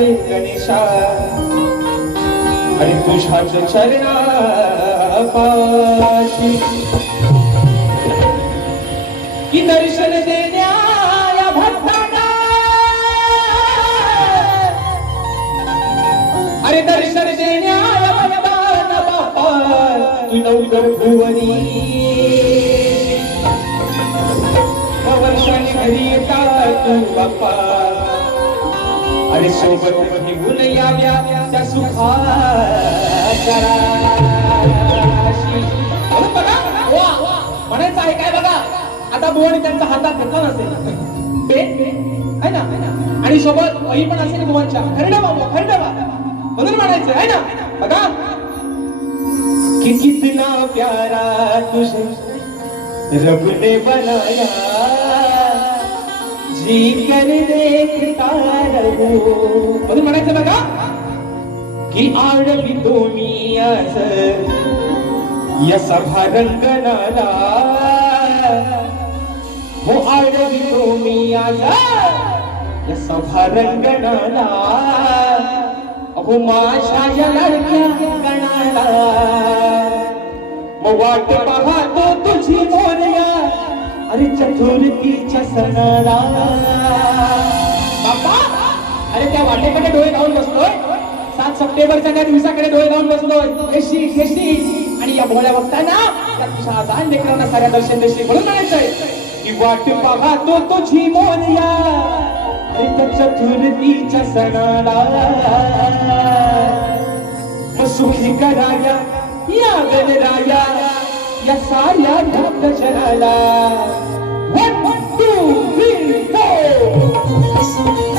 रे गणेशा. आणि तुझ्याच चरणापाशी. की दर्शन देण्या या भक्तांना. अरे दर्शन देण्या या भक्तांना बाप्पा. तू लवकर भुवनी. वर्षाने घरी येता तू बाप्पा. अरे सोबत घेऊन याव्या त्या सुखाच्या बघा वा, म्हणायचं आहे काय बघा? आता बुवाने त्यांचा हातात घेतला नसेल. आहे ना? आणि सोबत वही पण असेल बुवांच्या. खरं बाबा? खरं बाबा? म्हणून म्हणायचं आहे ना? बघा. कि कितना प्यारा तुझे. रब ने बनाया जी कर देखता रहूं म्हणून म्हणायचं बघा की आडली तुम्ही आज या सभा रंगणाला हो आडली तुम्ही आज या सभा रंगणाला अहो माझ्या या लाडक्या गणाला मग वाट पाहतो तुझी मोरया अरे चतुर्थीच्या सणाला बाप्पा अरे त्या वाटेकडे डोळे लावून बसलोय सात सप्टेंबरच्या त्या दिवसाकडे डोळे लावून बसलोय येशी येशी. आणि या भोळ्या बघताना त्या तुझ्या आजान लेकरांना साऱ्या दर्शन देशी म्हणून म्हणायचंय. की वाट पाहतो तुझी मोरया अरे त्या चतुर्थीच्या सणाला सुखी कराया या गणराया या साऱ्या भक्त वन टू थ्री फोर